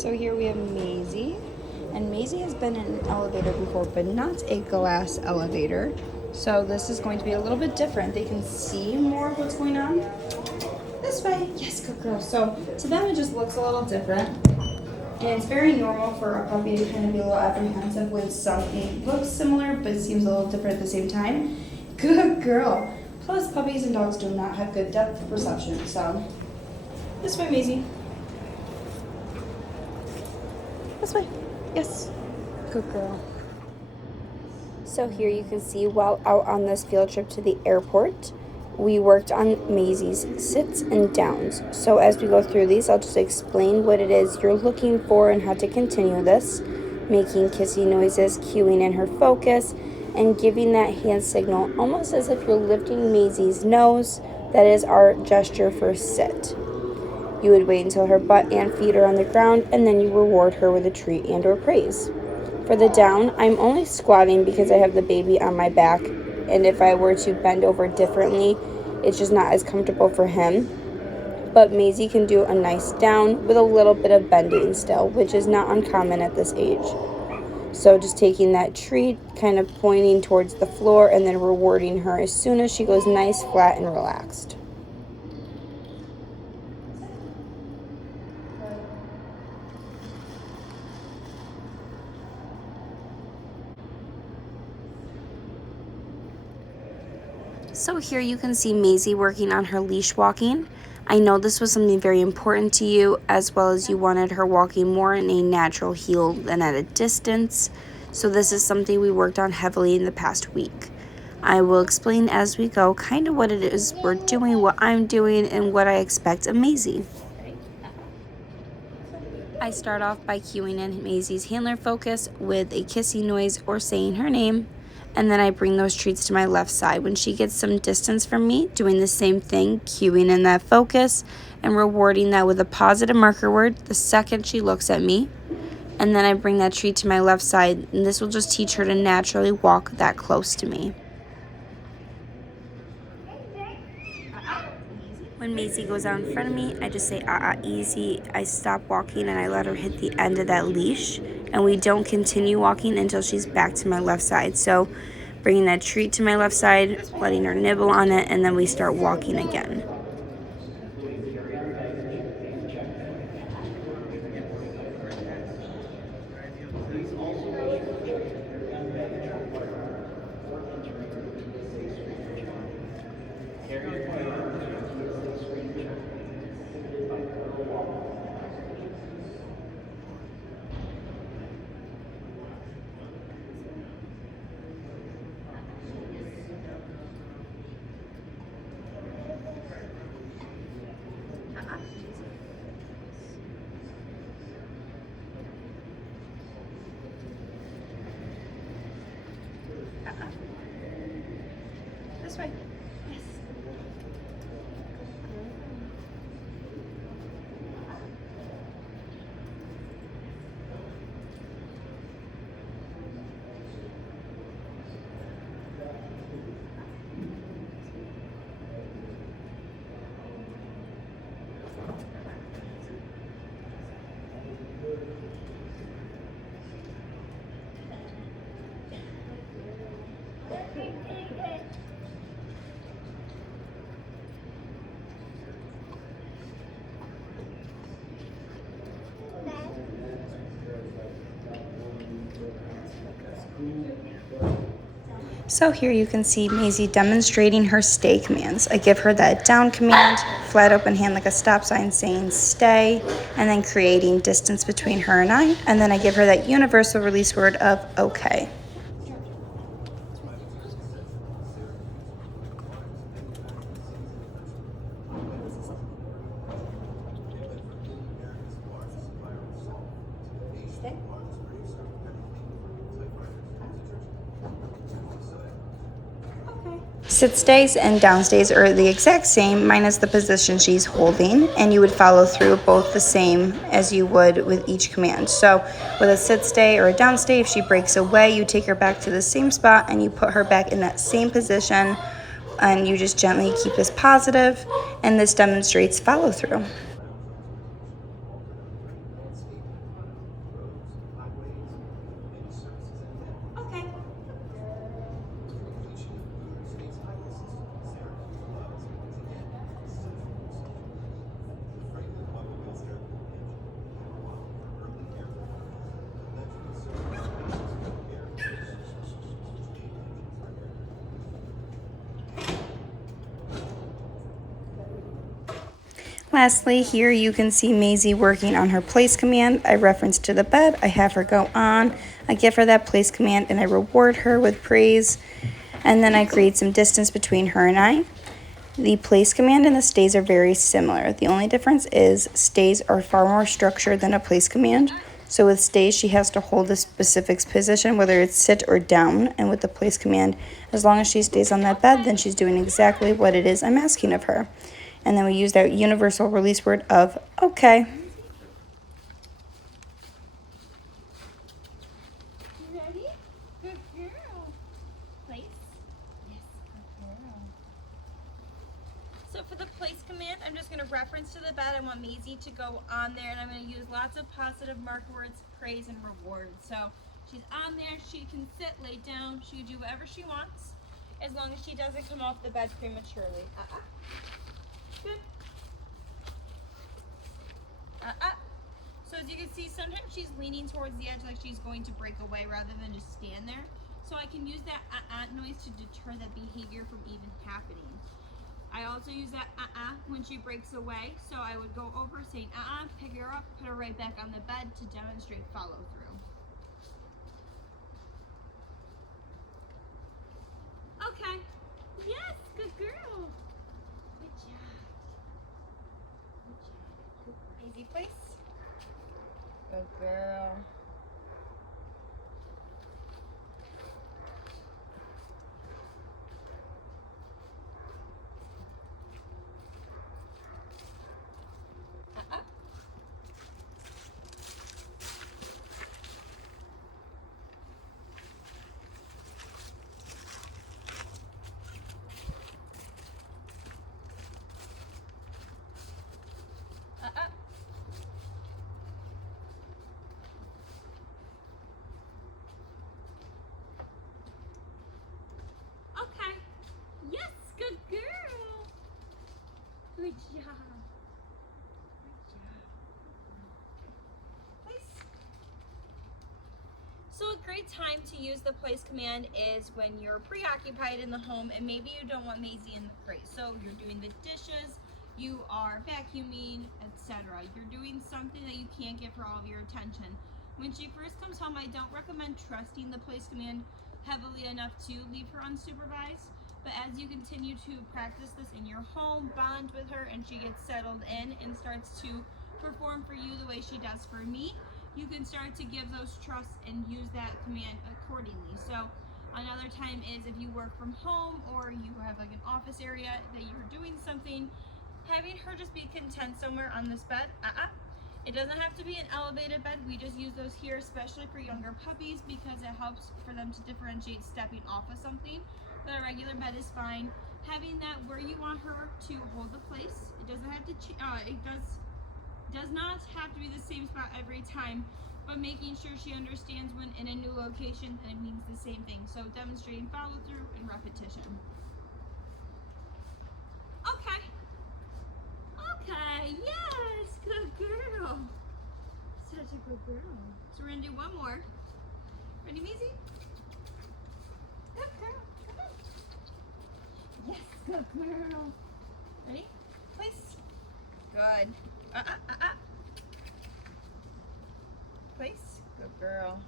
So here we have Maisie, and Maisie has been in an elevator before, but not a glass elevator. So this is going to be a little bit different. They can see more of what's going on. This way, yes, good girl. So to them it just looks a little different. And it's very normal for a puppy to kind of be a little apprehensive when something looks similar but seems a little different at the same time. Good girl. Plus puppies and dogs do not have good depth perception. So this way, Maisie. This way. Yes. Good girl. So here you can see while out on this field trip to the airport, we worked on Maisie's sits and downs. So as we go through these, I'll just explain what it is you're looking for and how to continue this, making kissy noises, cueing in her focus, and giving that hand signal almost as if you're lifting Maisie's nose. That is our gesture for sit. You would wait until her butt and feet are on the ground, and then you reward her with a treat and or praise. For the down, I'm only squatting because I have the baby on my back, and if I were to bend over differently, it's just not as comfortable for him. But Maisie can do a nice down with a little bit of bending still, which is not uncommon at this age. So just taking that treat, kind of pointing towards the floor, and then rewarding her as soon as she goes nice, flat, and relaxed. So here you can see Maisie working on her leash walking. I know this was something very important to you, as well as you wanted her walking more in a natural heel than at a distance. So this is something we worked on heavily in the past week. I will explain as we go kind of what it is we're doing, what I'm doing, and what I expect of Maisie. I start off by cueing in Maisie's handler focus with a kissy noise or saying her name. And then I bring those treats to my left side. When she gets some distance from me, doing the same thing, cueing in that focus and rewarding that with a positive marker word the second she looks at me. And then I bring that treat to my left side, and this will just teach her to naturally walk that close to me. When Maisie goes out in front of me, I just say, easy. I stop walking and I let her hit the end of that leash. And we don't continue walking until she's back to my left side. So bringing that treat to my left side, letting her nibble on it, and then we start walking again. This way. Yes. So here you can see Maisie demonstrating her stay commands. I give her that down command, flat open hand like a stop sign saying stay, and then creating distance between her and I. And then I give her that universal release word of okay. Sit stays and down stays are the exact same minus the position she's holding, and you would follow through both the same as you would with each command. So with a sit stay or a down stay, if she breaks away, you take her back to the same spot and you put her back in that same position, and you just gently keep this positive, and this demonstrates follow through. Lastly, here you can see Maisie working on her place command. I reference to the bed, I have her go on, I give her that place command, and I reward her with praise, and then I create some distance between her and I. The place command and the stays are very similar. The only difference is stays are far more structured than a place command. So with stays, she has to hold a specific position, whether it's sit or down. And with the place command, as long as she stays on that bed, then she's doing exactly what it is I'm asking of her. And then we use that universal release word of okay. You ready? Good girl. Place? Yes, good girl. So for the place command, I'm just going to reference to the bed. I want Maisie to go on there, and I'm going to use lots of positive mark words, praise, and reward. So she's on there. She can sit, lay down. She can do whatever she wants, as long as she doesn't come off the bed prematurely. Good. So as you can see, sometimes she's leaning towards the edge like she's going to break away rather than just stand there. So I can use that noise to deter that behavior from even happening. I also use that when she breaks away. So I would go over saying pick her up, put her right back on the bed to demonstrate follow through. Okay. Yes, good girl. Good job. Good job. Easy place. Good girl. Okay. Yes, good girl. Good job. Good job. Place. So a great time to use the place command is when you're preoccupied in the home and maybe you don't want Maisie in the crate. So you're doing the dishes, you are vacuuming, etc. You're doing something that you can't give her all of your attention. When she first comes home, I don't recommend trusting the place command heavily enough to leave her unsupervised. But as you continue to practice this in your home, bond with her, and she gets settled in and starts to perform for you the way she does for me, you can start to give those trusts and use that command accordingly. So another time is if you work from home or you have like an office area that you're doing something, having her just be content somewhere on this bed. It doesn't have to be an elevated bed. We just use those here, especially for younger puppies, because it helps for them to differentiate stepping off of something. But a regular bed is fine. Having that where you want her to hold the place. It doesn't have to. Does not have to be the same spot every time, but making sure she understands when in a new location that it means the same thing. So demonstrating follow through and repetition. Okay. Okay, yes, good girl. Such a good girl. So we're gonna do one more. Ready, Maisie? Good girl. Come on. Yes, good girl. Ready? Place. Good. Place. Good girl.